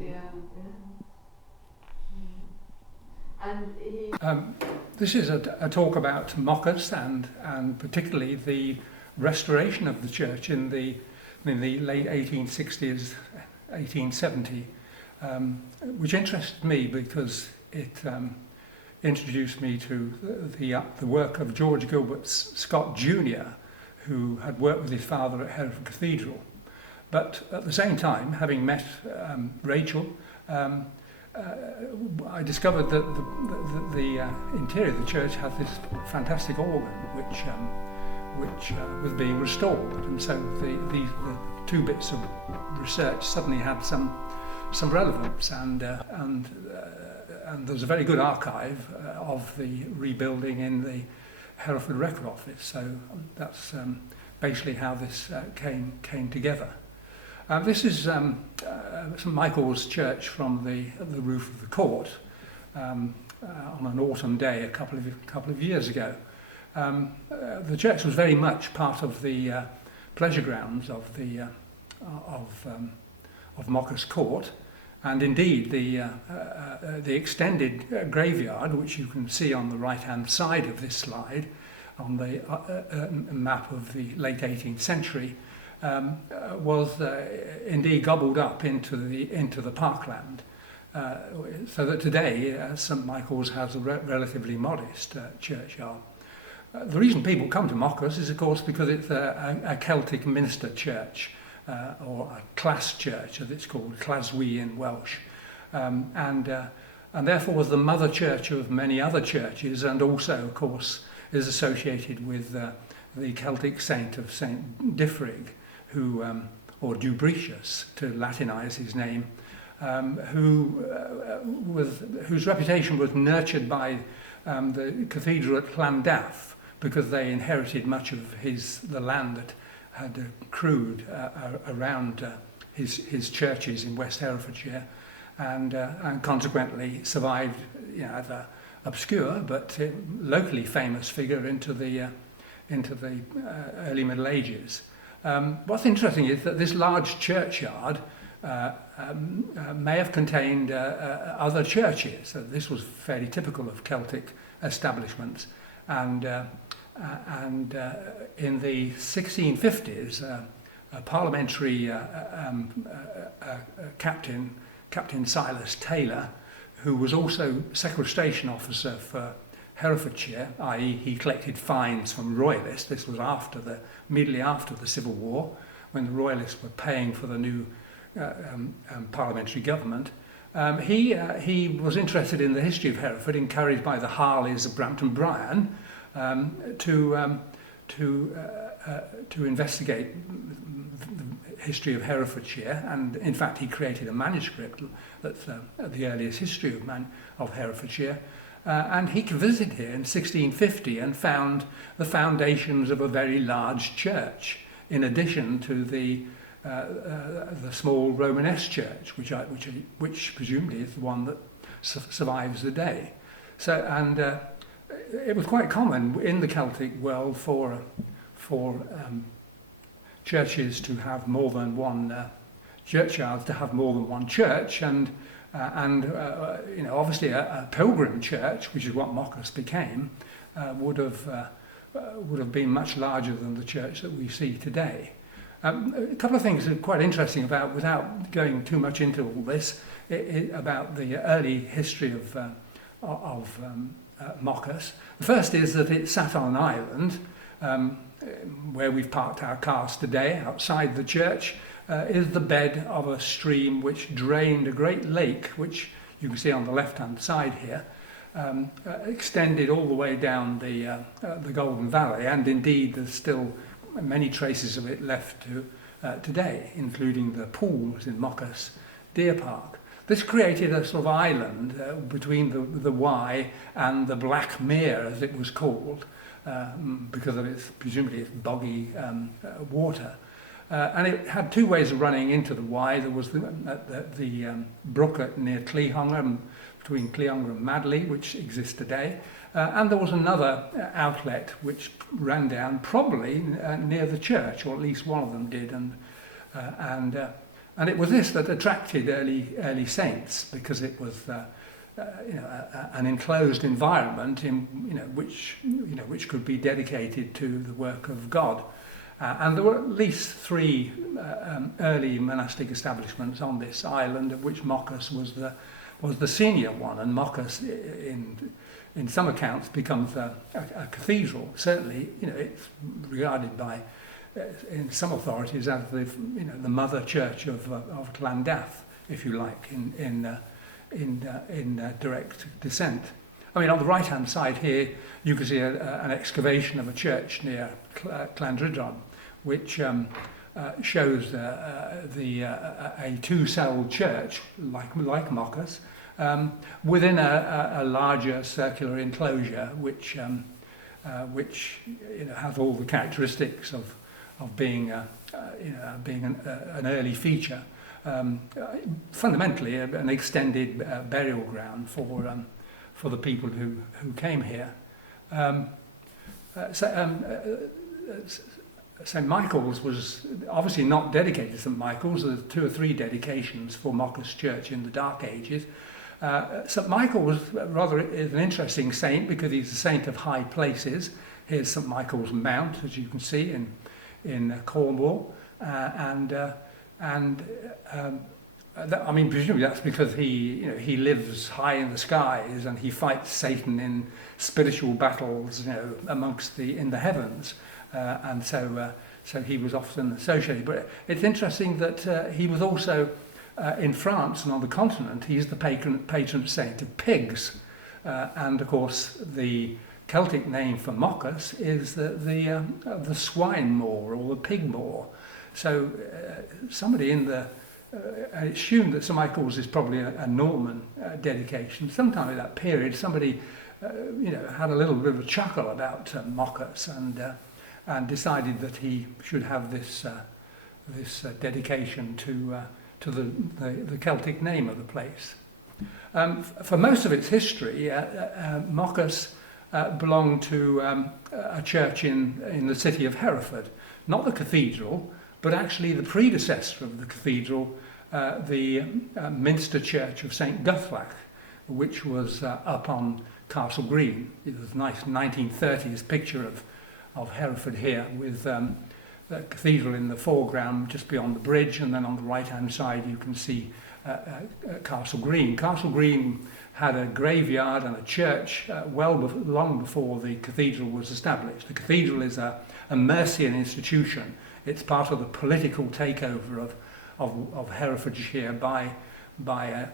Yeah. And he... This is a talk about Moccas and particularly the restoration of the church in the late 1860s, 1870, which interested me because it introduced me to the work of George Gilbert Scott Jr., who had worked with his father at Hereford Cathedral. But at the same time, having met Rachel, I discovered that the interior of the church had this fantastic organ which was being restored, and so the two bits of research suddenly had some relevance, and there's a very good archive of the rebuilding in the Hereford Record Office. So that's basically how this came together. This is St Michael's Church from the roof of the court on an autumn day a couple of years ago. The church was very much part of the pleasure grounds of Moccas Court, and indeed the extended graveyard, which you can see on the right-hand side of this slide on the map of the late 18th century, was indeed gobbled up into the parkland, so that today St Michael's has a relatively modest churchyard. The reason people come to Moccas is, of course, because it's a Celtic minster church, or a class church, as it's called, Claswy in Welsh, and therefore was the mother church of many other churches, and also, of course, is associated with the Celtic saint of Saint Dyfrig, who, or Dubricius, to Latinize his name, whose reputation was nurtured by the cathedral at Llandaff, because they inherited much of the land that had accrued around his churches in West Herefordshire, and consequently survived, as an obscure but locally famous figure into the early Middle Ages. What's interesting is that this large churchyard may have contained other churches. So this was fairly typical of Celtic establishments, and in the 1650s, a parliamentary Captain Silas Taylor, who was also sequestration officer for Herefordshire, i.e. he collected fines from royalists. This was immediately after the Civil War, when the royalists were paying for the new parliamentary government. He was interested in the history of Hereford, encouraged by the Harleys of Brampton Bryan, to investigate the history of Herefordshire, and in fact he created a manuscript that's the earliest history of Herefordshire. And he visited here in 1650 and found the foundations of a very large church, in addition to the small Romanesque church, which presumably is the one that survives the day. So, and it was quite common in the Celtic world for churches to have more than one churchyards to have more than one church, and obviously a pilgrim church, which is what Moccas became, would have been much larger than the church that we see today. A couple of things that are quite interesting about, without going too much into all this, about the early history of Moccas. The first is that it sat on an island, where we've parked our cars today, outside the church. Is the bed of a stream which drained a great lake, which you can see on the left-hand side here, extended all the way down the Golden Valley, and indeed there's still many traces of it left today, including the pools in Moccas Deer Park. This created a sort of island between the Wye and the Black Mere, as it was called, because of presumably its boggy water. And it had two ways of running into the Wye. There was the brook near Clehonger, between Clehonger and Madley, which exists today. And there was another outlet which ran down probably near the church, or at least one of them did. And And it was this that attracted early saints, because it was an enclosed environment which could be dedicated to the work of God. And there were at least 3 early monastic establishments on this island, of which Moccas was the senior one. And Moccas, in some accounts, becomes a cathedral. Certainly, it's regarded by in some authorities as the mother church of Llandaff, if you like, in direct descent. I mean, on the right-hand side here, you can see an excavation of a church near Llandrindod, which shows a 2-celled church, like Moccas, within a larger circular enclosure, which has all the characteristics of being an early feature. Fundamentally, an extended burial ground for the people who came here. St. Michael's was obviously not dedicated to St. Michael's. There's 2 or 3 dedications for Moccas Church in the Dark Ages. St. Michael is an interesting saint, because he's a saint of high places. Here's St. Michael's Mount, as you can see in Cornwall, presumably that's because he lives high in the skies, and he fights Satan in spiritual battles, in the heavens, and so he was often associated. But it's interesting that he was also in France and on the continent. He's the patron saint of pigs, and of course the Celtic name for Moccas is the swine moor, or the pig moor. So somebody in the I assume that St. Michael's is probably a Norman dedication. Sometime in that period, somebody had a little bit of a chuckle about Moccas, and decided that he should have this dedication to the Celtic name of the place. For most of its history, Moccas belonged to a church in the city of Hereford, not the cathedral, but actually the predecessor of the cathedral, the Minster Church of St. Guthlac, which was up on Castle Green. It was a nice 1930s picture of Hereford here, with the cathedral in the foreground just beyond the bridge, and then on the right-hand side you can see Castle Green. Castle Green had a graveyard and a church long before the cathedral was established. The cathedral is a Mercian institution. It's part of the political takeover of Herefordshire by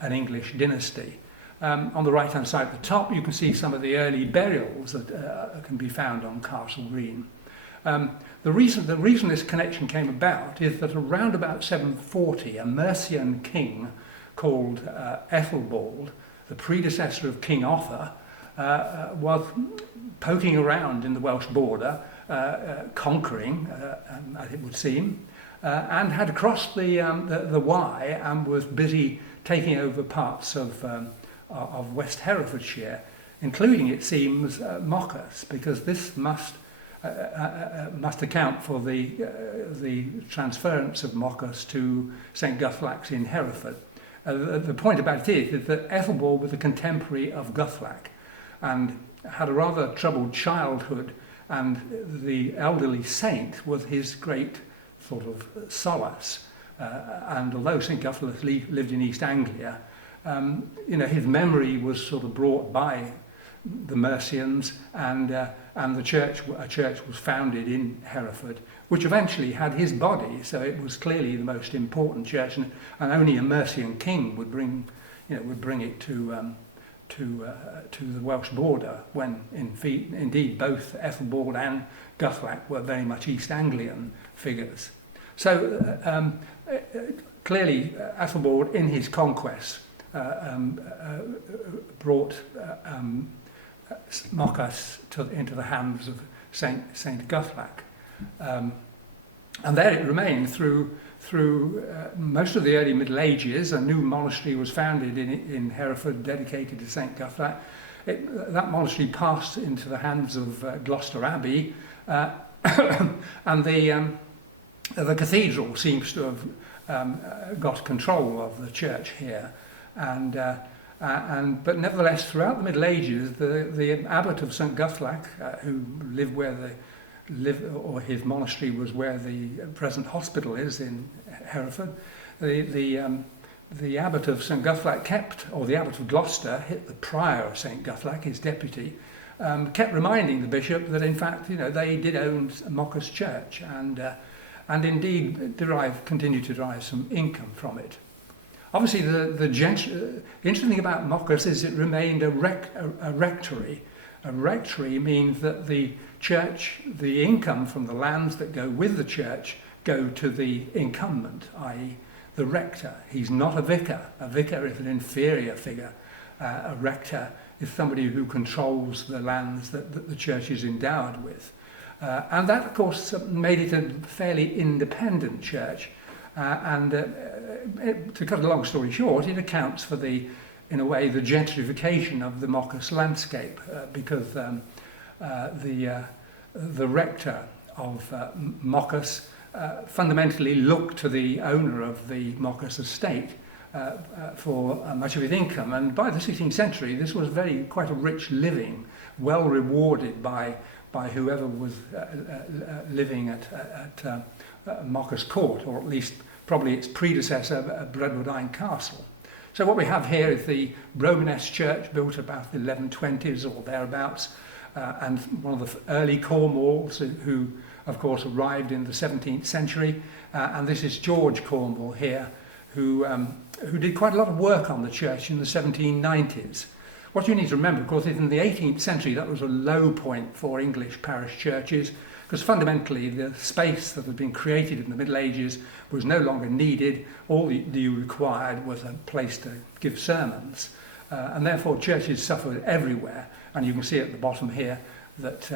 an English dynasty. On the right-hand side at the top, you can see some of the early burials that can be found on Castle Green. The reason this connection came about is that around about 740, a Mercian king called Ethelbald, the predecessor of King Offa, was poking around in the Welsh border, conquering, as it would seem, and had crossed the Wye and was busy taking over parts of West Herefordshire, including, it seems, Moccas, because this must account for the transference of Moccas to St. Guthlac's in Hereford. The point about it is that Ethelbald was a contemporary of Guthlac and had a rather troubled childhood, and the elderly saint was his great sort of solace. And although St. Guthlac lived in East Anglia, his memory was sort of brought by the Mercians, and a church was founded in Hereford, which eventually had his body. So it was clearly the most important church, and only a Mercian king would bring it to the Welsh border, when indeed both Ethelbald and Guthlac were very much East Anglian figures. So clearly Ethelbald, in his conquest, brought Moccas into the hands of Saint Guthlac, and there it remained through most of the early Middle Ages. A new monastery was founded in Hereford, dedicated to Saint Guthlac. That monastery passed into the hands of Gloucester Abbey, and the cathedral seems to got control of the church here, but nevertheless, throughout the Middle Ages, the abbot of St Guthlac, who lived or his monastery was where the present hospital is in Hereford, the abbot of St Guthlac or the abbot of Gloucester, the prior of St Guthlac, his deputy, kept reminding the bishop that in fact, they did own Moccas Church and indeed continued to derive some income from it. Obviously, the interesting thing about Moccas is it remained a rectory. A rectory means that the church, the income from the lands that go with the church, go to the incumbent, i.e. the rector. He's not a vicar. A vicar is an inferior figure. A rector is somebody who controls the lands that the church is endowed with. And that, of course, made it a fairly independent church. To cut a long story short, it accounts for in a way, the gentrification of the Moccas landscape, because the rector of Moccas fundamentally looked to the owner of the Moccas estate for much of his income. And by the 16th century, this was quite a rich living, well rewarded by whoever was living at Moccas Court, or at least probably its predecessor, Bredwardine Castle. So what we have here is the Romanesque church built about the 1120s or thereabouts, and one of the early Cornwalls who, of course, arrived in the 17th century. And this is George Cornwall here, who did quite a lot of work on the church in the 1790s. What you need to remember, of course, is in the 18th century that was a low point for English parish churches, because fundamentally the space that had been created in the Middle Ages was no longer needed. All you required was a place to give sermons, and therefore churches suffered everywhere. And you can see at the bottom here that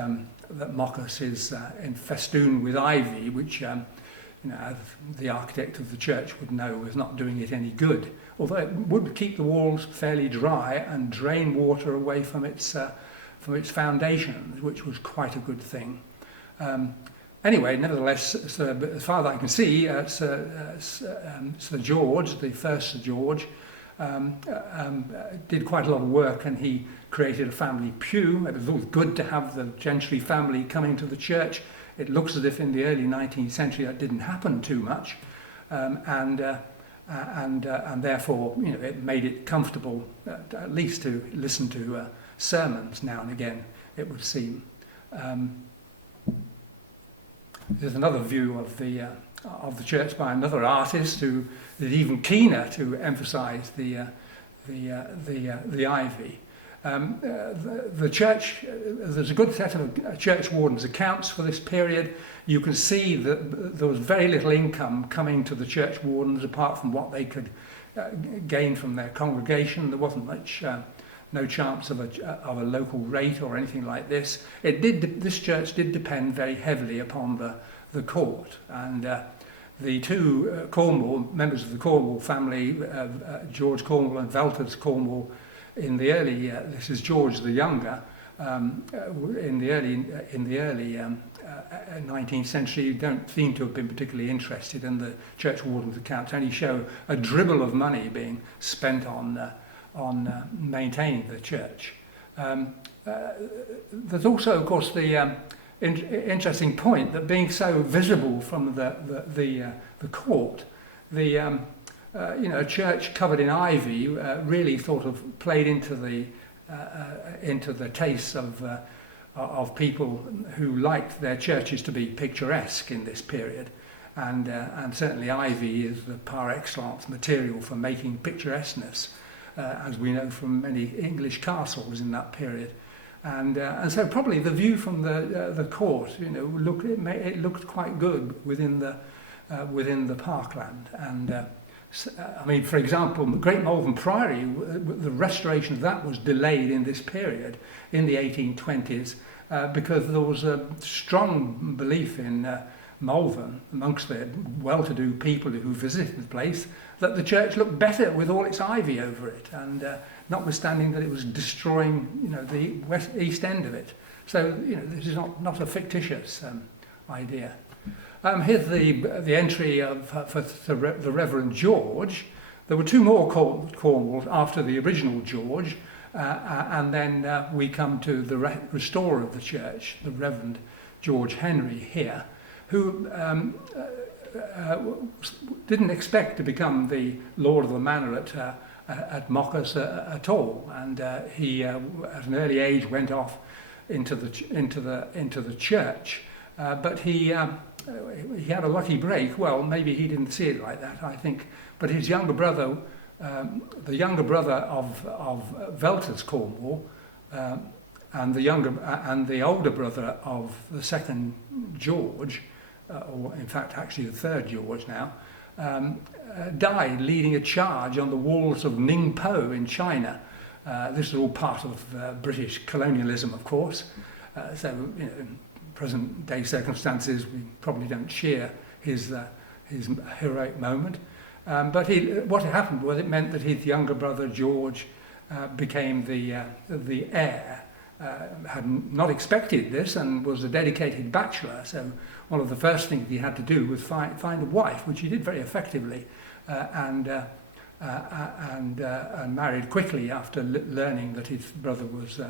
Moccas is festooned with ivy, which as the architect of the church would know, was not doing it any good. Although it would keep the walls fairly dry and drain water away from its foundations, which was quite a good thing. Anyway, nevertheless, as far as I can see, Sir George, the first Sir George, did quite a lot of work, and he created a family pew. It was always good to have the gentry family coming to the church. It looks as if in the early 19th century that didn't happen too much, and therefore, it made it comfortable, at least to listen to sermons now and again, it would seem. There's another view of the church by another artist who is even keener to emphasise the ivy. The church, there's a good set of church wardens' accounts for this period. You can see that there was very little income coming to the church wardens apart from what they could gain from their congregation. There wasn't much, no chance of a local rate or anything like this. This church did depend very heavily upon the court, and the two members of the Cornwall family, George Cornwall and Valters Cornwall, in the early, this is George the Younger, in the early 19th century, don't seem to have been particularly interested, and the church warden's accounts only show a dribble of money being spent on maintaining the church. There's also, of course, the interesting point that being so visible from the court, a church covered in ivy really sort of played into the tastes of people who liked their churches to be picturesque in this period, and certainly ivy is the par excellence material for making picturesqueness, as we know from many English castles in that period. And so probably the view from the court, it looked quite good within the parkland. And I mean, for example, Great Malvern Priory, the restoration of that was delayed in this period, in the 1820s, because there was a strong belief in Malvern, amongst the well-to-do people who visited the place, that the church looked better with all its ivy over it, and notwithstanding that it was destroying, the east end of it. So, this is not a fictitious idea. Here's the entry for the Reverend George. There were two more Cornwalls after the original George, and then we come to the restorer of the church, the Reverend George Henry here, who didn't expect to become the Lord of the Manor at Moccas at all, and he at an early age went off into the church, but he had a lucky break. Well, maybe he didn't see it like that, I think. But his younger brother, the younger brother of Velters Cornwall, and the older brother of the second George, or in fact actually the third George now, died leading a charge on the walls of Ningpo in China. This is all part of British colonialism, of course. So, in present day circumstances, we probably don't share his heroic moment. But what happened was it meant that his younger brother George became the heir. Had not expected this and was a dedicated bachelor. So one of the first things he had to do was find a wife, which he did very effectively, and married quickly after learning that his brother was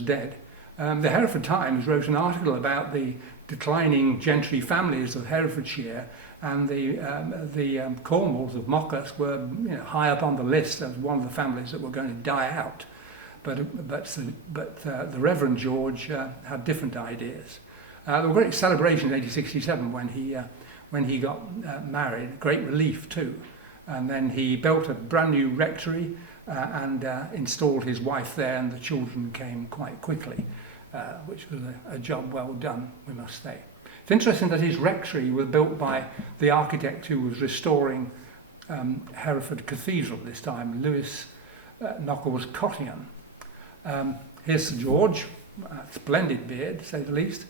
dead. The Hereford Times wrote an article about the declining gentry families of Herefordshire, and the Cornwalls of Moccas were high up on the list as one of the families that were going to die out. But the Reverend George had different ideas. There was a great celebration in 1867 when he got married. Great relief too, and then he built a brand new rectory and installed his wife there, and the children came quite quickly, which was a job well done, we must say. It's interesting that his rectory was built by the architect who was restoring Hereford Cathedral this time, Lewis Knuckles Cottingham. Here's Sir George, splendid beard, to say the least.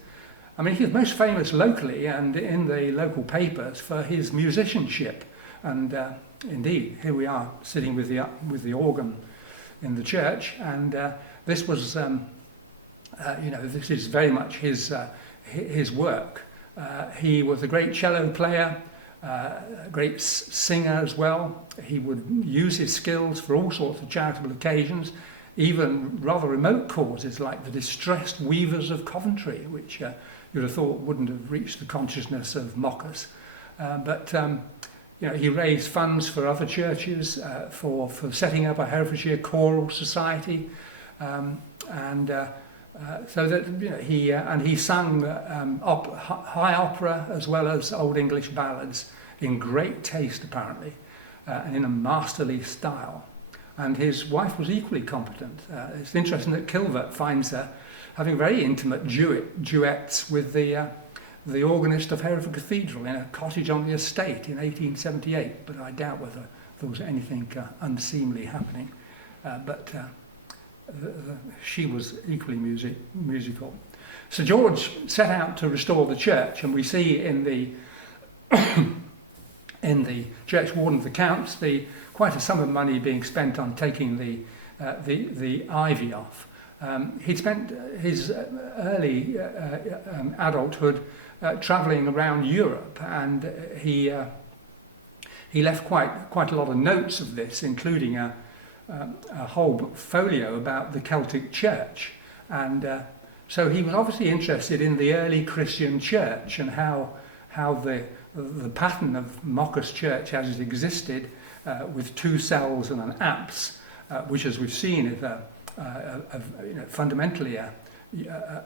I mean, he's most famous locally and in the local papers for his musicianship. And indeed, here we are sitting with the organ in the church, and this was, this is very much his work. He was a great cello player, a great singer as well. He would use his skills for all sorts of charitable occasions, even rather remote causes like the distressed weavers of Coventry, which you'd have thought wouldn't have reached the consciousness of Moccas. But he raised funds for other churches, for setting up a Herefordshire choral society, so that he sung high opera as well as Old English ballads in great taste apparently, and in a masterly style. And his wife was equally competent. It's interesting that Gilbert finds her having very intimate duets with the organist of Hereford Cathedral in a cottage on the estate in 1878, but I doubt whether there was anything unseemly happening. But she was equally musical. Sir George set out to restore the church, and we see in the church warden's accounts quite a sum of money being spent on taking the ivy off. He'd spent his early adulthood travelling around Europe, and he left quite a lot of notes of this, including a whole folio about the Celtic Church. And so he was obviously interested in the early Christian church and how the pattern of Moccas Church as it existed, with two cells and an apse, which, as we've seen, is fundamentally a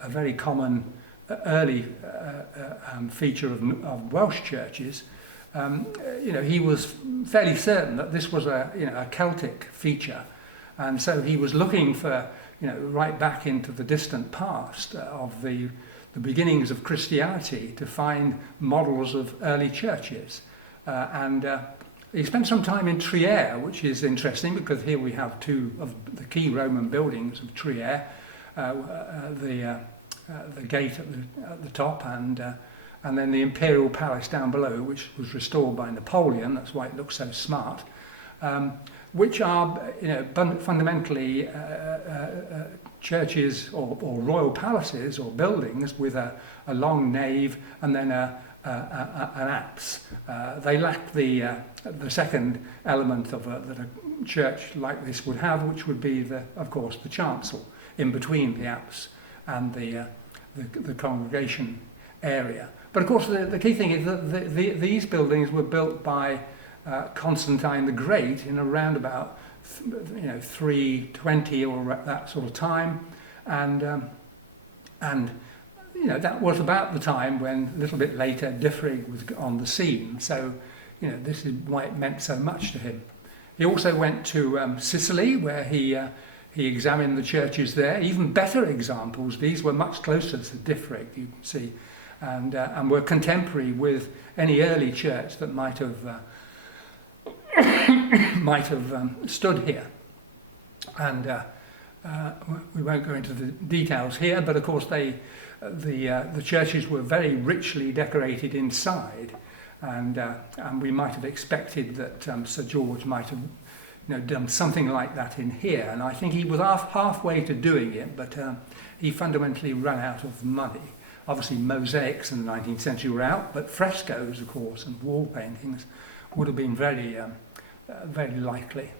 very common early feature of Welsh churches. He was fairly certain that this was a Celtic feature, and so he was looking for right back into the distant past of the beginnings of Christianity to find models of early churches, and he spent some time in Trier, which is interesting because here we have two of the key Roman buildings of Trier, the gate at the top, and then the Imperial Palace down below, which was restored by Napoleon. That's why it looks so smart. which are fundamentally churches or royal palaces or buildings with a long nave and then an apse. They lack the second element that a church like this would have, which would be, of course, the chancel in between the apse and the congregation area. But of course, the key thing is that these buildings were built by Constantine the Great in around about 320 or that sort of time, and that was about the time when a little bit later Dyfrig was on the scene. So this is why it meant so much to him. He also went to Sicily, where he examined the churches there. Even better examples. These were much closer to Dyfrig, you can see, and were contemporary with any early church that might have stood here. And we won't go into the details here, but of course the churches were very richly decorated inside, and we might have expected that Sir George might have done something like that in here. And I think he was halfway to doing it, but he fundamentally ran out of money. Obviously mosaics in the 19th century were out, but frescoes, of course, and wall paintings would have been very likely.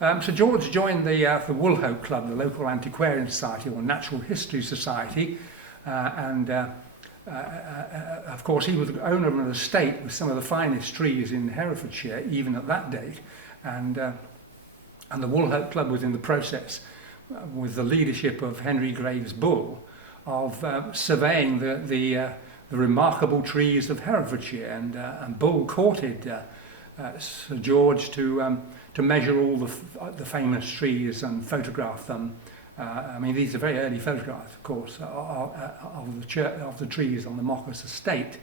Sir George joined the Woolhope Club, the local antiquarian society or natural history society, and of course he was the owner of an estate with some of the finest trees in Herefordshire, even at that date, and the Woolhope Club was in the process, with the leadership of Henry Graves Bull, of surveying the remarkable trees of Herefordshire, and Bull courted Sir George to measure all the famous trees and photograph them. I mean, these are very early photographs, of course, of the trees on the Moccas estate.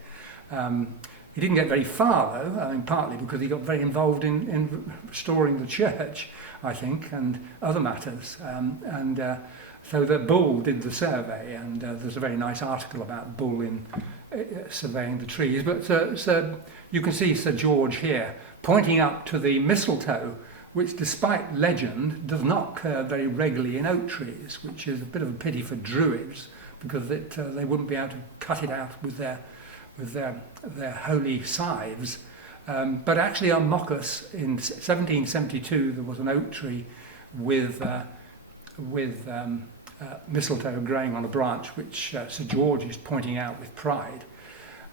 He didn't get very far, though, I mean, partly because he got very involved in restoring the church, I think, and other matters. So that Bull did the survey, and there's a very nice article about Bull in surveying the trees. But so you can see Sir George here pointing up to the mistletoe, which, despite legend, does not occur very regularly in oak trees, which is a bit of a pity for druids, because they wouldn't be able to cut it out with their holy scythes. But actually on Moccas in 1772 there was an oak tree with mistletoe growing on a branch, which Sir George is pointing out with pride.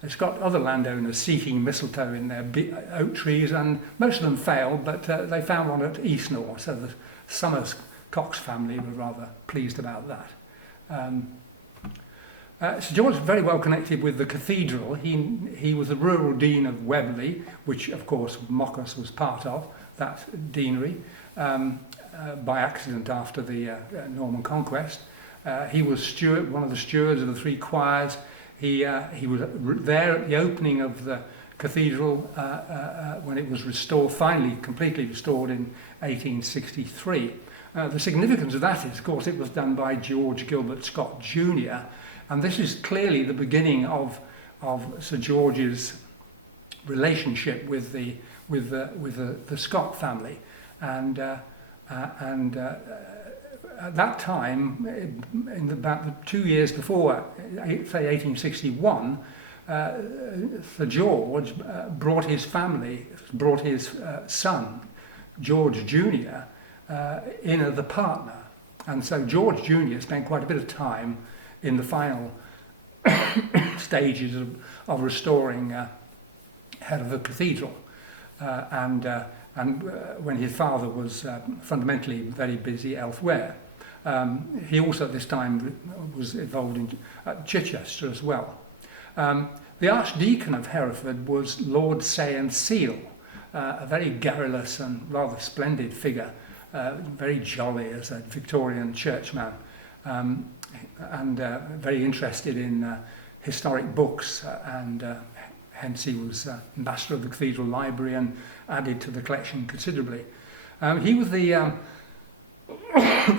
It's got other landowners seeking mistletoe in their oak trees, and most of them failed, but they found one at Eastnor, so the Summers Cox family were rather pleased about that. Sir George was very well connected with the cathedral. He was the rural dean of Webley, which of course Moccas was part of, that deanery, by accident after the Norman conquest. He was steward, one of the stewards of the three choirs. He was there at the opening of the cathedral when it was restored, finally completely restored in 1863. The significance of that is, of course, it was done by George Gilbert Scott Jr., and this is clearly the beginning of Sir George's relationship with the Scott family, and at that time, in about 2 years before, say 1861, Sir George brought his son, George Jr., in as a partner. And so George Jr. spent quite a bit of time in the final stages of restoring Hereford Cathedral. And when his father was fundamentally very busy elsewhere. He also at this time was involved in Chichester as well. The Archdeacon of Hereford was Lord Say and Seal, a very garrulous and rather splendid figure, very jolly as a Victorian churchman, and very interested in historic books, and hence he was master of the Cathedral Library and added to the collection considerably. He was the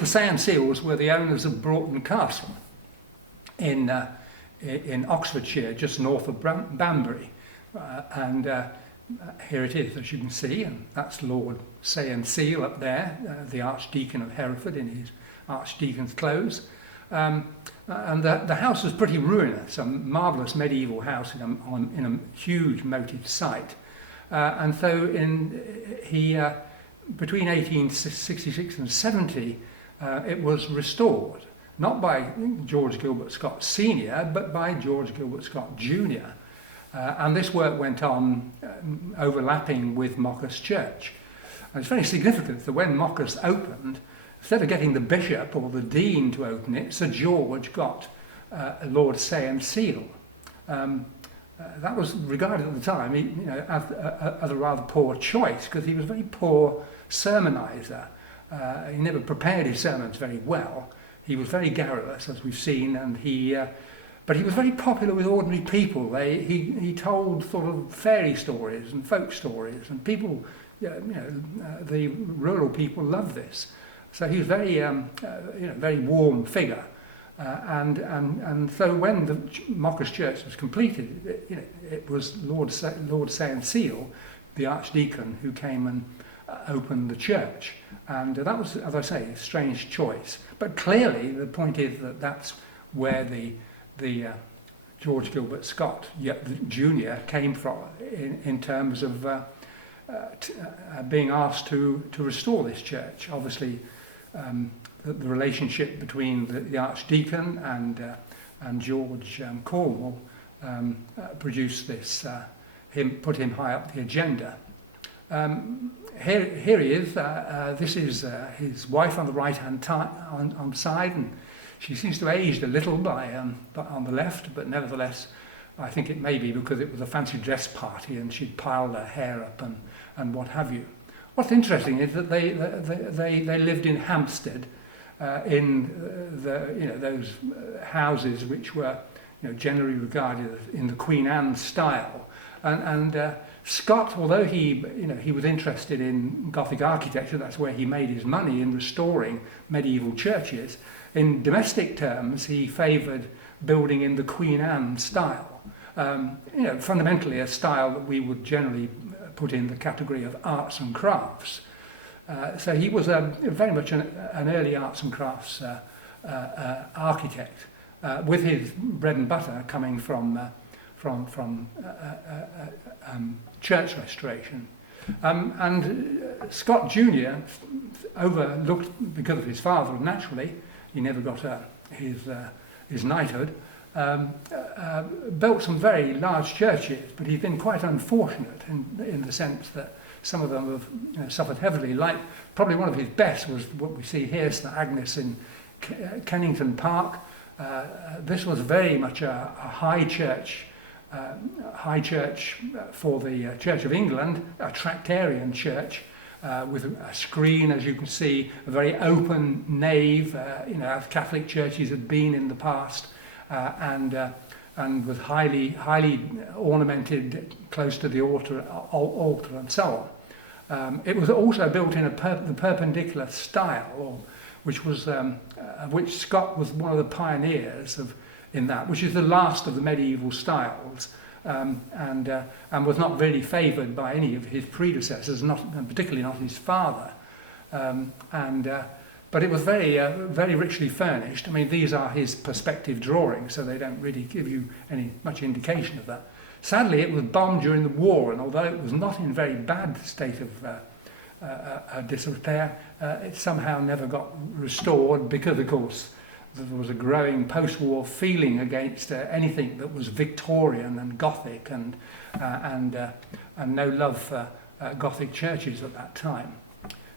Say and Seals were the owners of Broughton Castle in Oxfordshire, just north of Banbury, and here it is, as you can see, and that's Lord Say and Seal up there, the Archdeacon of Hereford in his archdeacon's clothes. And the house was pretty ruinous, a marvellous medieval house in a huge moated site. And so between 1866 and 70, it was restored, not by George Gilbert Scott Sr., but by George Gilbert Scott Jr. And this work went on overlapping with Moccas Church. And it's very significant that when Moccas opened, instead of getting the bishop or the dean to open it, Sir George got Lord Say and Seal. That was regarded at the time as a rather poor choice, because he was a very poor sermonizer. He never prepared his sermons very well. He was very garrulous, as we've seen, and but he was very popular with ordinary people. He told sort of fairy stories and folk stories, and people, the rural people loved this. So he was very, very warm figure. And so when the Moccas Church was completed, it was Lord Say and Seal, the Archdeacon, who came and opened the church. And that was, as I say, a strange choice. But clearly, the point is that that's where the George Gilbert Scott Jr. came from in terms of being asked to restore this church. Obviously, the relationship between the Archdeacon and George Cornwall produced this, put him high up the agenda. Here he is. This is his wife on the right-hand side, and she seems to have aged a little on the left, but nevertheless, I think it may be because it was a fancy dress party and she'd piled her hair up and what have you. What's interesting is that they lived in Hampstead, in those houses which were generally regarded as in the Queen Anne style, and Scott, although he was interested in Gothic architecture, that's where he made his money in restoring medieval churches. In domestic terms, he favoured building in the Queen Anne style. Fundamentally a style that we would generally put in the category of arts and crafts. So he was very much an early arts and crafts architect, with his bread and butter coming from church restoration. And Scott Jr. overlooked, because of his father, naturally, he never got his knighthood, built some very large churches, but he's been quite unfortunate in the sense that some of them have suffered heavily. Like probably one of his best was what we see here, St Agnes in Kennington Park. This was very much a high church for the Church of England, a Tractarian church, with a screen, as you can see, a very open nave, as Catholic churches had been in the past, and with highly ornamented close to the altar and so on. It was also built in the perpendicular style, which Scott was one of the pioneers in that, which is the last of the medieval styles, and was not really favoured by any of his predecessors, and particularly not his father. But it was very richly furnished. I mean, these are his perspective drawings, so they don't really give you much indication of that. Sadly, it was bombed during the war, and although it was not in very bad state of disrepair, it somehow never got restored because, of course, there was a growing post-war feeling against anything that was Victorian and Gothic, and no love for Gothic churches at that time.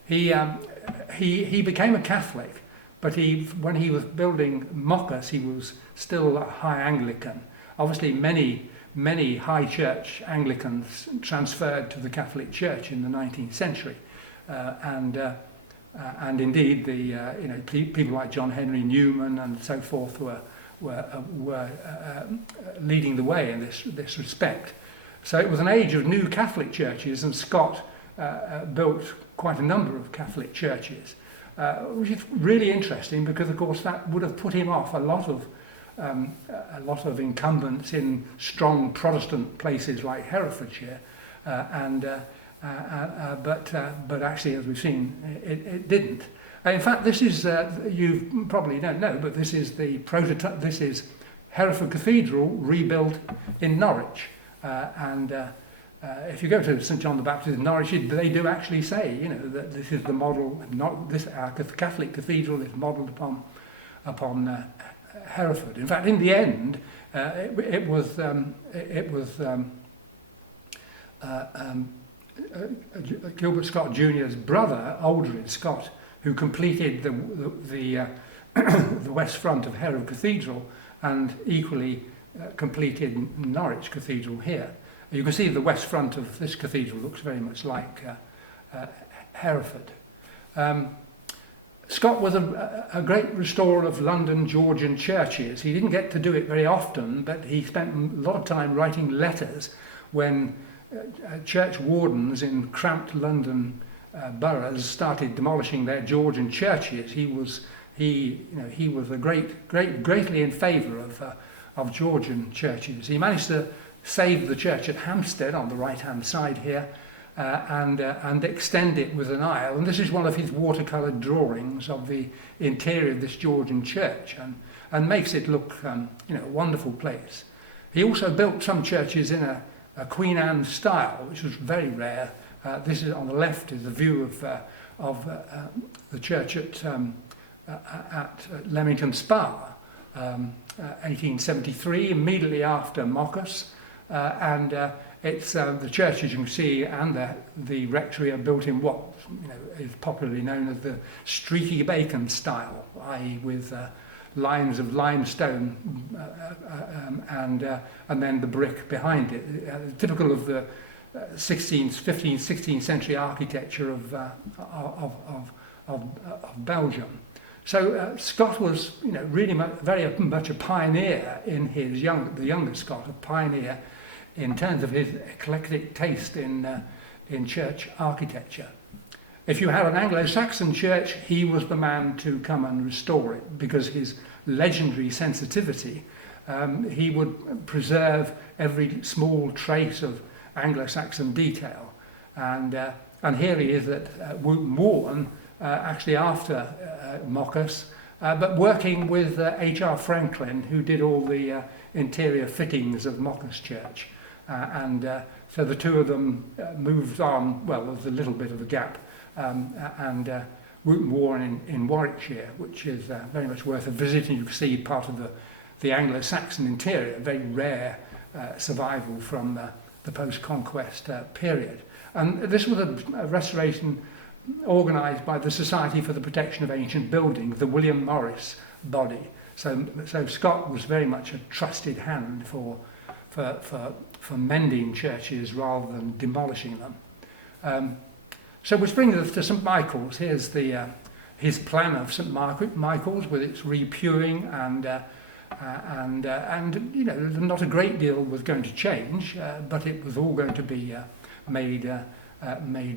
He became a Catholic, but when he was building Moccas, he was still a high Anglican. Obviously, many high church Anglicans transferred to the Catholic Church in the 19th century, and indeed people like John Henry Newman and so forth were leading the way in this respect. So it was an age of new Catholic churches, and Scott built quite a number of Catholic churches, which is really interesting because, of course, that would have put him off a lot of incumbents in strong Protestant places like Herefordshire, but actually, as we've seen, it didn't. In fact, this is, you probably don't know, but this is the prototype. This is Hereford Cathedral rebuilt in Norwich. If you go to St John the Baptist in Norwich, they do actually say, that this is the model. Our Catholic cathedral is modelled upon Hereford. In fact, in the end, it was Gilbert Scott Jr.'s brother, Aldred Scott, who completed the west front of Hereford Cathedral, and equally completed Norwich Cathedral here. You can see the west front of this cathedral looks very much like Hereford. Scott was a great restorer of London Georgian churches. He didn't get to do it very often, but he spent a lot of time writing letters when church wardens in cramped London boroughs started demolishing their Georgian churches. He was greatly in favour of Georgian churches. He managed to save the church at Hampstead on the right-hand side here, and extend it with an aisle. And this is one of his watercoloured drawings of the interior of this Georgian church, and makes it look, a wonderful place. He also built some churches in a Queen Anne style, which was very rare. This is on the left is a view of the church at Leamington Spa, 1873, immediately after Moccas, and it's the church, as you can see, and the rectory are built in what is popularly known as the streaky bacon style, i.e., with lines of limestone and then the brick behind it, typical of the 16th century architecture of Belgium. So Scott was, really very much a pioneer in the younger Scott, a pioneer in terms of his eclectic taste in church architecture. If you had an Anglo-Saxon church, he was the man to come and restore it, because his legendary sensitivity, he would preserve every small trace of Anglo-Saxon detail. And here he is at Wootton Warren, actually after Moccas, but working with H.R. Franklin, who did all the interior fittings of Moccas Church. So the two of them moved on. Well, there was a little bit of a gap, and Wootton Warren in Warwickshire, which is very much worth a visit. And you can see part of the Anglo-Saxon interior, very rare survival from the post-conquest period. And this was a restoration organised by the Society for the Protection of Ancient Buildings, the William Morris body. So Scott was very much a trusted hand for mending churches rather than demolishing them. So which brings us to St Michael's. Here's his plan of St Michael's with its repewing and not a great deal was going to change, but it was all going to be made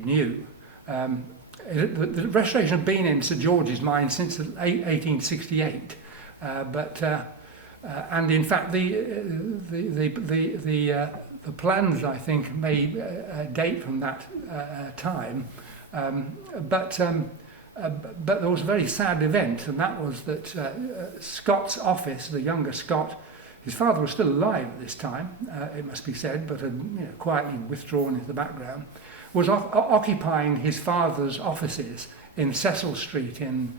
new. The restoration had been in Sir George's mind since 1868, and in fact the plans, I think, may date from that time, but there was a very sad event, and that was that Scott's office, the younger Scott, his father was still alive at this time, it must be said, but had quietly withdrawn into the background, was occupying his father's offices in Cecil Street in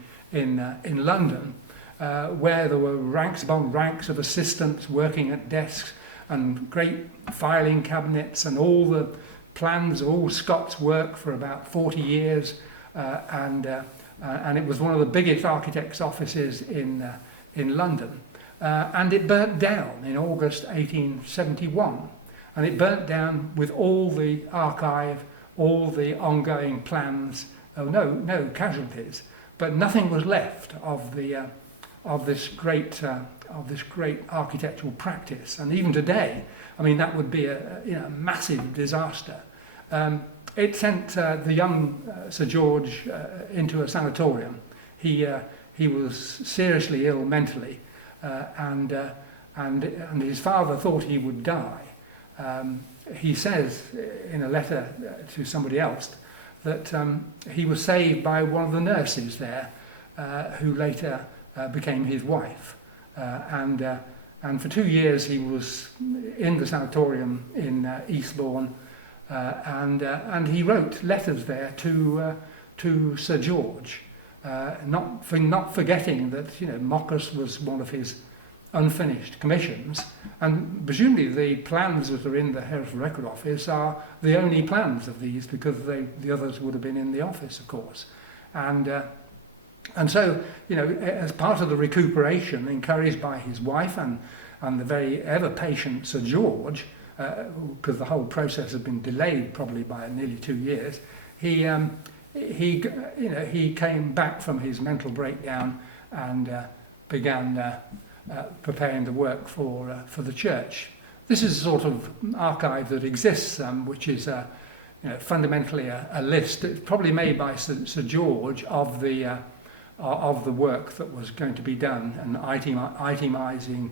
London, where there were ranks upon ranks of assistants working at desks and great filing cabinets and all the plans of all Scott's work for about 40 years, and it was one of the biggest architects' offices in London. And it burnt down in August 1871, and it burnt down with all the archive, all the ongoing plans. No casualties, but nothing was left of this great architectural practice. And even today, I mean, that would be a massive disaster. It sent the young Sir George into a sanatorium. He was seriously ill mentally, and his father thought he would die. he says in a letter to somebody else that he was saved by one of the nurses there, who later became his wife. And for 2 years he was in the sanatorium in Eastbourne, and he wrote letters there to Sir George, not forgetting that Moccas was one of his unfinished commissions, and presumably the plans that are in the Hereford Record Office are the only plans of these, because the others would have been in the office, of course. And so, as part of the recuperation, encouraged by his wife and the very ever-patient Sir George, because the whole process had been delayed probably by nearly 2 years, he came back from his mental breakdown and began preparing the work for the church. This is a sort of archive that exists, which is fundamentally a list. It's probably made by Sir George of the work that was going to be done, and itemizing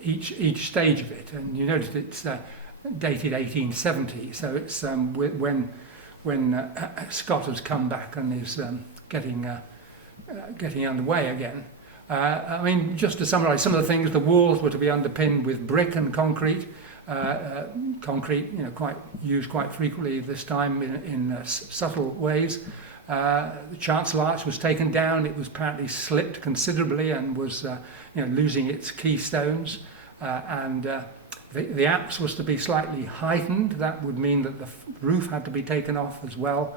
each stage of it. And you notice it's dated 1870, so it's when Scott has come back and is getting underway again. I mean, just to summarise some of the things, the walls were to be underpinned with brick and concrete. Concrete, used quite frequently this time in subtle ways. The chancel arch was taken down. It was apparently slipped considerably and was, losing its keystones. The apse was to be slightly heightened. That would mean that the roof had to be taken off as well.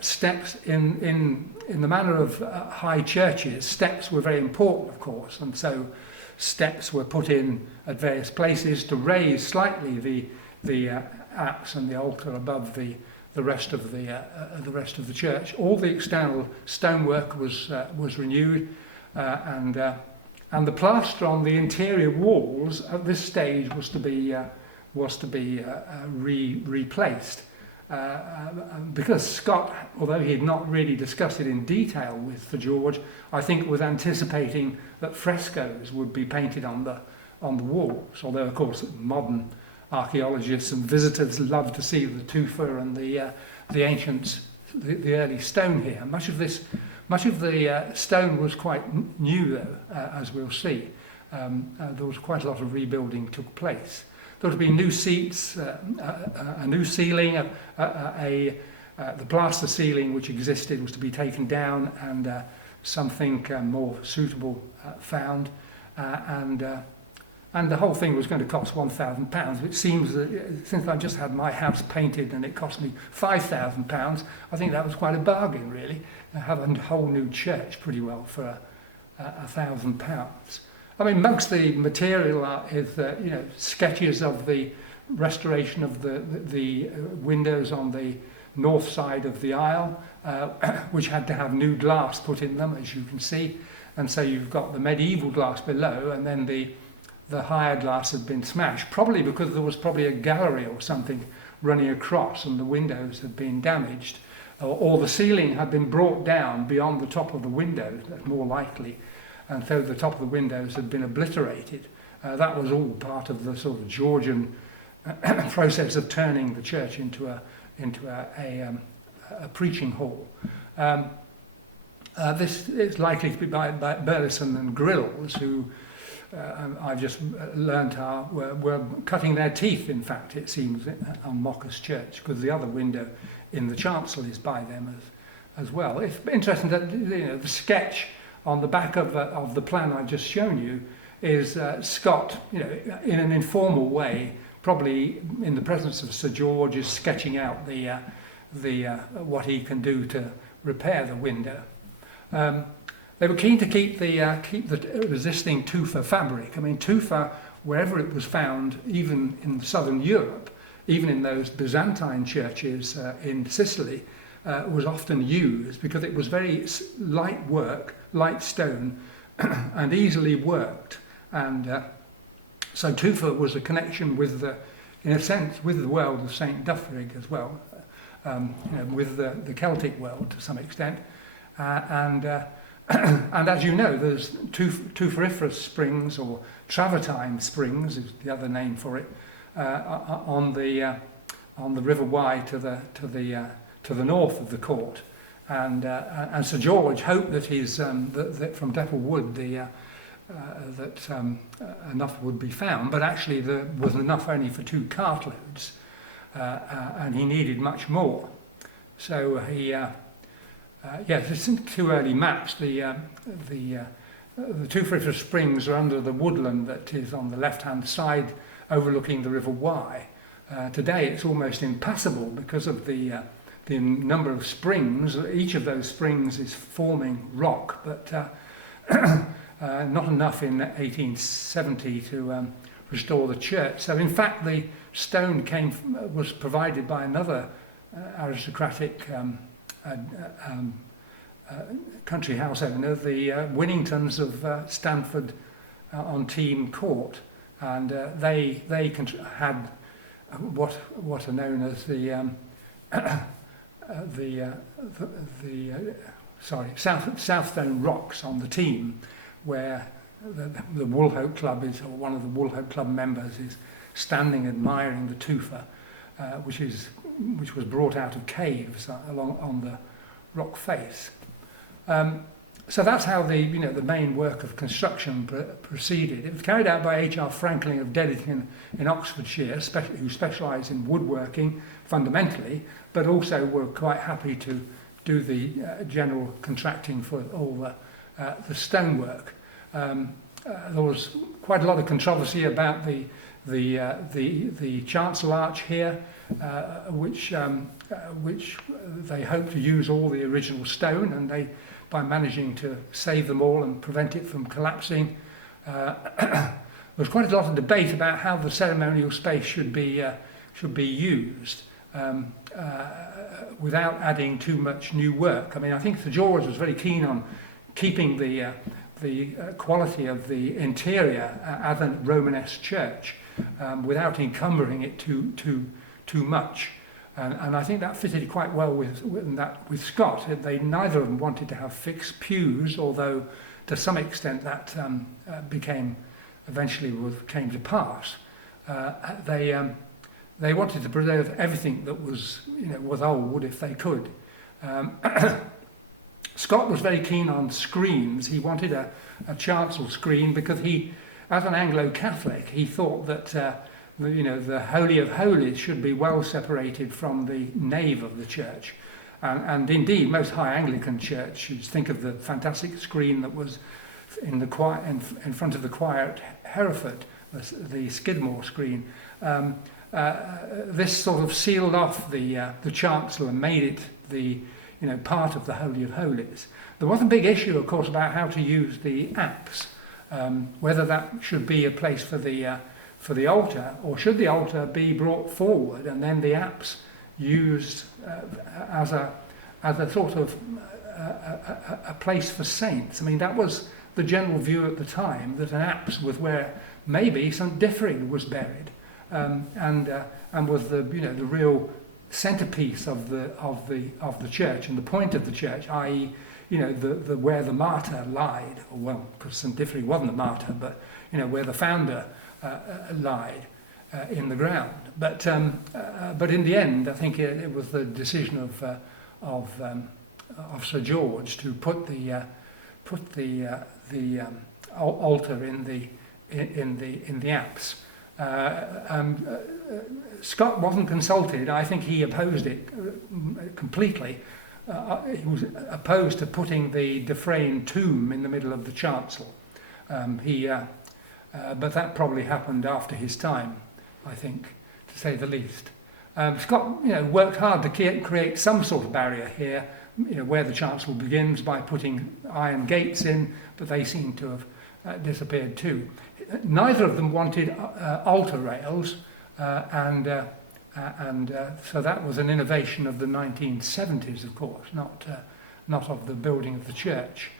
Steps in the manner of high churches, steps were very important, of course, and so steps were put in at various places to raise slightly the apse and the altar above the rest of the church. All the external stonework was renewed, and the plaster on the interior walls at this stage was to be replaced. Because Scott, although he had not really discussed it in detail with Sir George, I think was anticipating that frescoes would be painted on the walls. Although, of course, modern archaeologists and visitors love to see the tufa and the ancient, the early stone here. Much of the stone was quite new, though, as we'll see. There was quite a lot of rebuilding took place. There would be new seats, a new ceiling, the plaster ceiling which existed was to be taken down, and something more suitable found, and the whole thing was going to cost £1,000. It seems that since I just had my house painted and it cost me £5,000, I think that was quite a bargain, really. Have a whole new church pretty well for £1,000. I mean, amongst the material is sketches of the restoration of the windows on the north side of the aisle, which had to have new glass put in them, as you can see. And so you've got the medieval glass below, and then the higher glass had been smashed, probably because there was probably a gallery or something running across and the windows had been damaged, or the ceiling had been brought down beyond the top of the windows, that's more likely. And so the top of the windows had been obliterated. That was all part of the sort of Georgian process of turning the church into a preaching hall. This is likely to be by Burleson and Grills, who I've just learned were cutting their teeth, in fact, it seems, on Moccas Church, because the other window in the chancel is by them as well. It's interesting that the sketch on the back of the plan I've just shown you is Scott, in an informal way, probably in the presence of Sir George, is sketching out what he can do to repair the window. They were keen to keep the resisting tufa fabric. I mean, tufa, wherever it was found, even in southern Europe, even in those Byzantine churches in Sicily, was often used because it was very light work, light stone, and easily worked. And so tufa was a connection with in a sense, with the world of St. Duffrig as well, with the Celtic world to some extent. And And as you know, there's tuberiferous springs, or travertine springs is the other name for it, on the River Wye to the north of the court. And Sir George hoped that that from Depple Wood enough would be found, but actually there was enough only for 2 cartloads, and he needed much more. So it's in 2 early maps. The tuberiferous springs are under the woodland that is on the left-hand side, overlooking the River Wye. Today it's almost impassable because of the number of springs. Each of those springs is forming rock, but not enough in 1870 to restore the church. So in fact the stone was provided by another aristocratic country house owner, the Winningtons of Stanford on Team Court, and they had what are known as the Southstone Rocks on the Team, where the Woolhope Club is, or one of the Woolhope Club members is standing admiring the tufa, which was brought out of caves along on the rock face. So that's how the main work of construction proceeded. It was carried out by H.R. Franklin of Dedington in Oxfordshire, who specialised in woodworking fundamentally, but also were quite happy to do the general contracting for all the stonework. There was quite a lot of controversy about the chancel arch here, which they hoped to use all the original stone, and they, by managing to save them all and prevent it from collapsing, there was quite a lot of debate about how the ceremonial space should be used without adding too much new work. I mean, I think Sir George was very keen on keeping the quality of the interior as a Romanesque church without encumbering it too much. And I think that fitted quite well with Scott. They neither of them wanted to have fixed pews, although to some extent that eventually came to pass. They wanted to preserve everything that was old if they could. Scott was very keen on screens. He wanted a chancel screen because he, as an Anglo-Catholic, he thought that the Holy of Holies should be well separated from the nave of the church. And indeed, most high Anglican churches think of the fantastic screen that was in the choir, in front of the choir at Hereford, the Skidmore screen. This sort of sealed off the chancel and made it part of the Holy of Holies. There was a big issue, of course, about how to use the apse, whether that should be a place for the altar, or should the altar be brought forward and then the apse used as a sort of a place for saints. I mean, that was the general view at the time, that an apse was where maybe St. Differing was buried, and was the real centerpiece of the church and the point of the church, i.e., the where the martyr lied, or well, because St. Differing wasn't the martyr, but where the founder lied in the ground. But in the end, I think it was the decision of Sir George to put the altar in the apse. Scott wasn't consulted. I think he opposed it completely. He was opposed to putting the Dufresne tomb in the middle of the chancel. But that probably happened after his time, I think, to say the least. Scott, worked hard to create some sort of barrier here, where the chancel begins, by putting iron gates in, but they seem to have disappeared too. Neither of them wanted altar rails, and so that was an innovation of the 1970s, of course, not of the building of the church.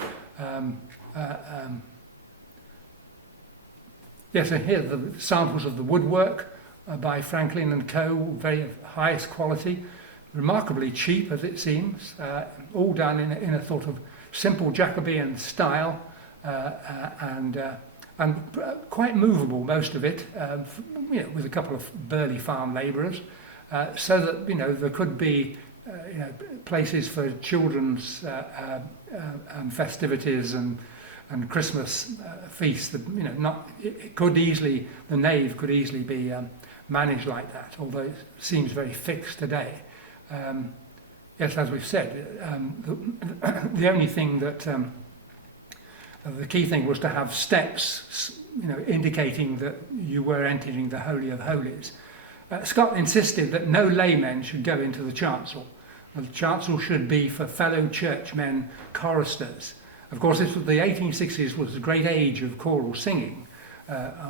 Yes, and here are the samples of the woodwork by Franklin and Co., very highest quality, remarkably cheap as it seems, all done in a sort of simple Jacobean style, and quite movable, most of it, with a couple of burly farm labourers, so that there could be places for children's festivities and Christmas feasts. That the nave could easily be managed like that, although it seems very fixed today. Yes, as we've said, the only thing that the key thing was to have steps, indicating that you were entering the Holy of Holies. Scott insisted that no laymen should go into the chancel. The chancel should be for fellow churchmen, choristers. Of course, the 1860s was the great age of choral singing,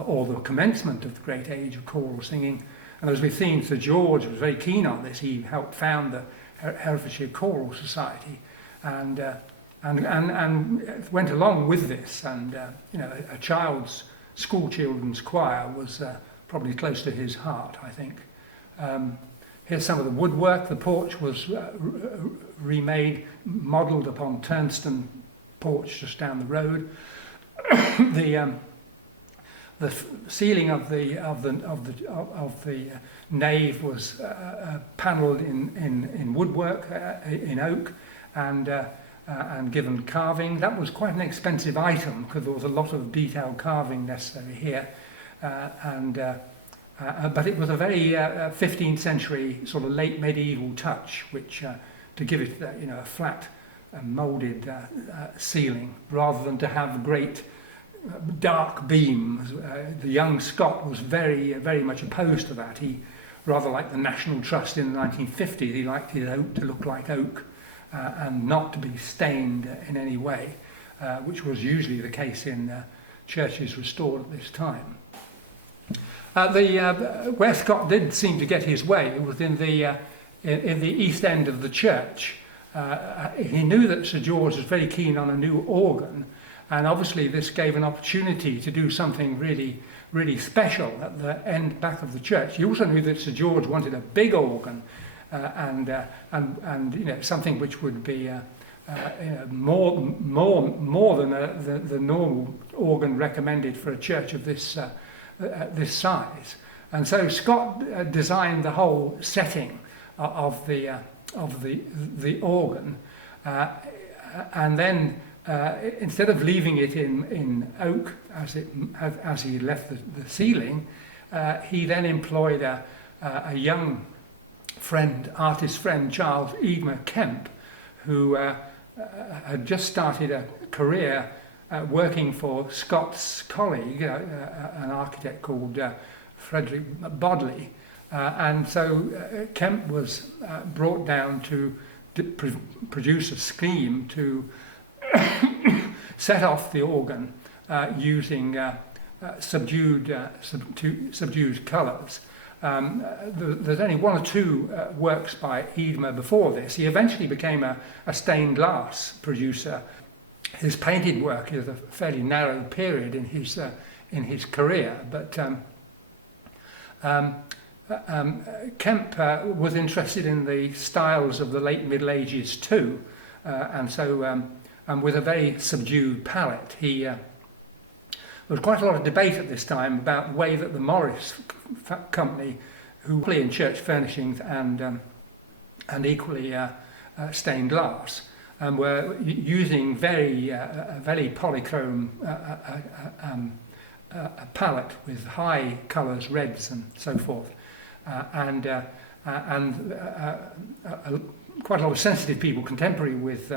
or the commencement of the great age of choral singing. And as we've seen, Sir George was very keen on this. He helped found the Herefordshire Choral Society, and went along with this. And a school children's choir was probably close to his heart, I think. Here's some of the woodwork. The porch was remade, modelled upon Turnston porch just down the road. The ceiling of the nave was panelled in woodwork, in oak, and given carving. That was quite an expensive item because there was a lot of detailed carving necessary here, but it was a very 15th century sort of late medieval touch, which to give it a flat moulded ceiling rather than to have great dark beams. The young Scott was very, very much opposed to that. He, rather like the National Trust in the 1950s, he liked his oak to look like oak and not to be stained in any way, which was usually the case in churches restored at this time. Where Scott did seem to get his way was in the east end of the church. He knew that Sir George was very keen on a new organ, and obviously this gave an opportunity to do something really, really special at the end back of the church. He also knew that Sir George wanted a big organ, and something which would be more than the normal organ recommended for a church of this size. And so Scott designed the whole setting of the organ, and then instead of leaving it in oak as he left the ceiling, he then employed a young artist friend, Charles Eadmer Kemp, who had just started a career working for Scott's colleague, an architect called Frederick Bodley. And so Kemp was brought down to produce a scheme to set off the organ using subdued colours. There's only one or two works by Eadmer before this. He eventually became a stained glass producer. His painted work is a fairly narrow period in his career, but Kemp was interested in the styles of the late Middle Ages too, and so with a very subdued palette. There was quite a lot of debate at this time about the way that the Morris company, who were in church furnishings and equally stained glass, were using very polychrome a palette with high colours, reds and so forth, and quite a lot of sensitive people contemporary with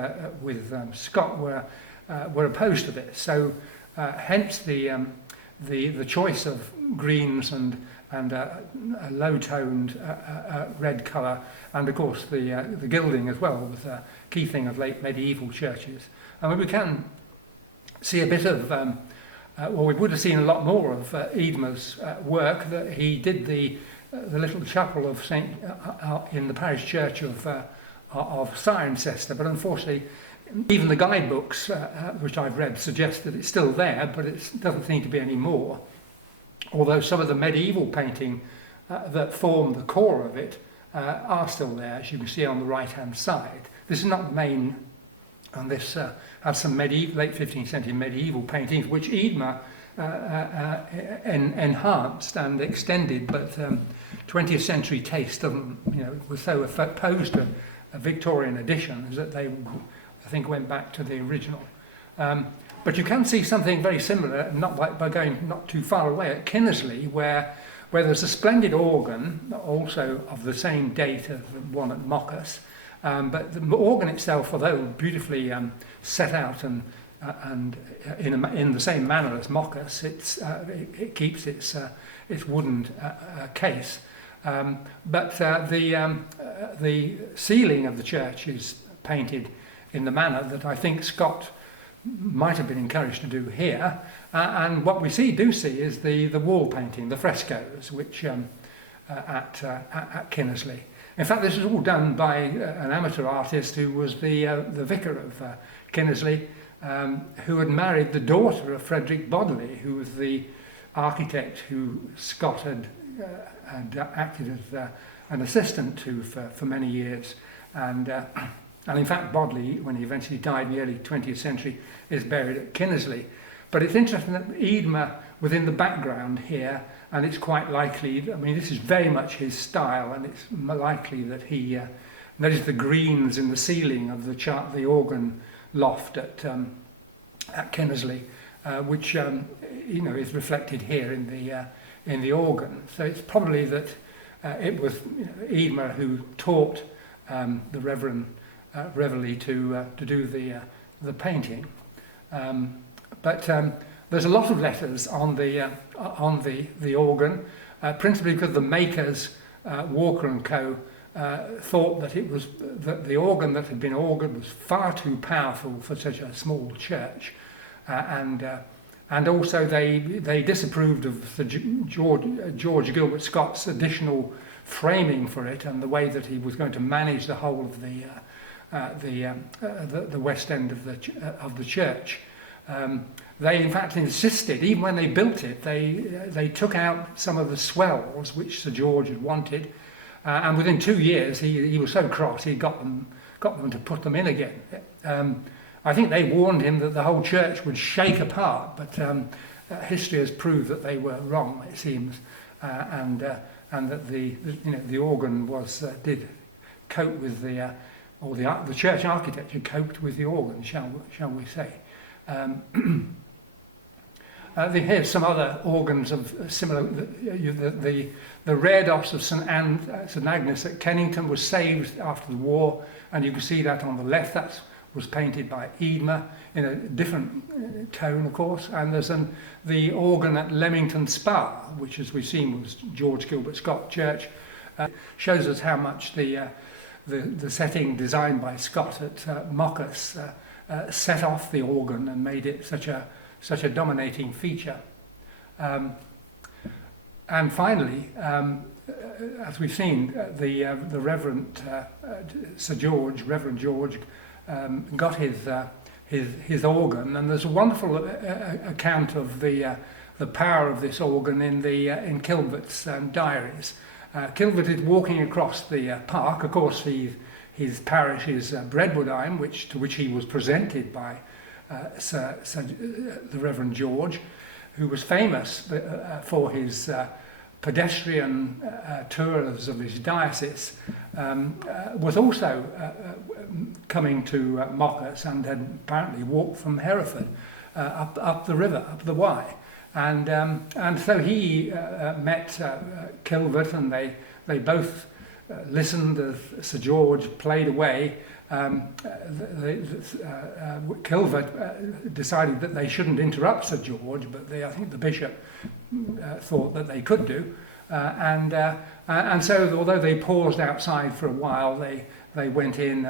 Scott were opposed to this. So hence the choice of greens and a low-toned red colour, and of course the gilding as well was a key thing of late medieval churches. And we can see a bit of, we would have seen a lot more of Eadmer's work. That he did the little chapel of in the parish church of Cirencester, but unfortunately even the guidebooks which I've read suggest that it's still there, but it doesn't seem to be any more. Although some of the medieval painting that form the core of it are still there, as you can see on the right-hand side. This is not the main And this has some late 15th century medieval paintings, which Eadmer enhanced and extended, but 20th century taste was so opposed to Victorian editions that they, I think, went back to the original. But you can see something very similar, by going not too far away, at Kinnersley, where there's a splendid organ, also of the same date as the one at Moccas, but the organ itself, although beautifully set out and in the same manner as Moccas, it keeps its wooden case. But the ceiling of the church is painted in the manner that I think Scott might have been encouraged to do here. And what we do see is the wall painting, the frescoes, which at Kinnersley. In fact, this was all done by an amateur artist who was the vicar of Kinnersley, who had married the daughter of Frederick Bodley, who was the architect who Scott had acted as an assistant to for many years. And in fact, Bodley, when he eventually died in the early 20th century, is buried at Kinnersley. But it's interesting that Eadmer was in the background here, and it's quite likely, I mean, this is very much his style, and it's likely that he noticed the greens in the ceiling of the organ loft at Kinnersley, which is reflected here in the organ. So it's probably that it was Eadmer who taught the Reverend Reveley to do the painting. But there's a lot of letters on the organ, principally because the makers, Walker and Co., thought that the organ that had been organed was far too powerful for such a small church, and also they disapproved of the George Gilbert Scott's additional framing for it and the way that he was going to manage the whole of the west end of the church. They in fact insisted, even when they built it, they took out some of the swells which Sir George had wanted, and within 2 years he was so cross he got them to put them in again. I think they warned him that the whole church would shake apart, but history has proved that they were wrong, it seems, and that the organ did cope with the church architecture coped with the organ, shall we say. Here's some other organs of similar. The reredos of St Agnes at Kennington was saved after the war, and you can see that on the left. That was painted by Eadmer in a different tone, of course. And there's the organ at Leamington Spa, which, as we've seen, was George Gilbert Scott Church. Shows us how much the setting designed by Scott at Moccas set off the organ and made it such a dominating feature. And finally, as we've seen, the Reverend Sir George, Reverend George, got his organ, and there's a wonderful account of the power of this organ in Gilbert's diaries. Gilbert is walking across the park. Of course, his parish is Breadwoodime, to which he was presented by the Reverend George, who was famous for his pedestrian tours of his diocese, was also coming to Moccas and had apparently walked from Hereford up the river, up the Wye. And so he met Gilbert, and they both listened as Sir George played away. Gilbert decided that they shouldn't interrupt Sir George, but I think the bishop thought that they could do. And so, although they paused outside for a while, they went in,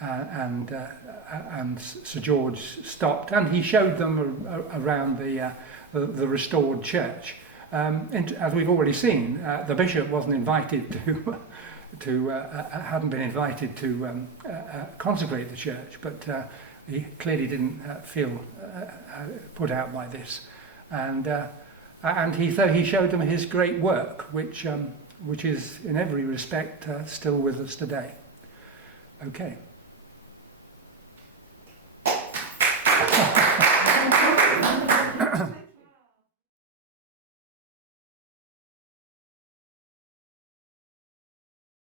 and Sir George stopped, and he showed them around the restored church. And as we've already seen, the bishop wasn't invited hadn't been invited to consecrate the church, but he clearly didn't feel put out by this, and he showed them his great work, which is in every respect still with us today. Okay.